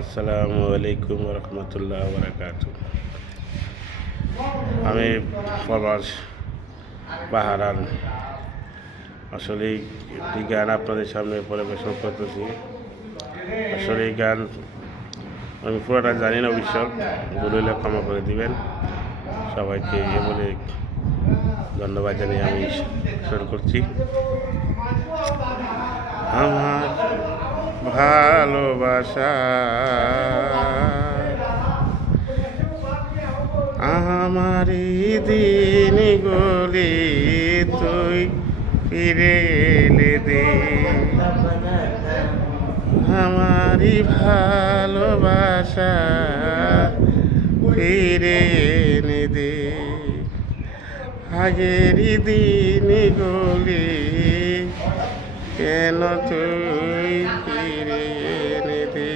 আসসালামু আলাইকুম রহমতুল্লাহ বারাকাত। আমি প্রবাস বাহারান আসলে একটি গান আপনাদের সামনে পরিবেশন করতেছি। আসলে এই গান আমি পুরোটা জানি না, অবশ্য বললে ক্ষমা করে দিবেন। সবাইকে এ বলে ধন্যবাদ জানিয়ে আমি শুরু করছি। আমার ভালোবাসা আমারই দিন গলি তুই ফিরে এলে দে, আমারই ভালোবাসা ফিরে এনে দে। আগেরই দিন গলি কেন তুই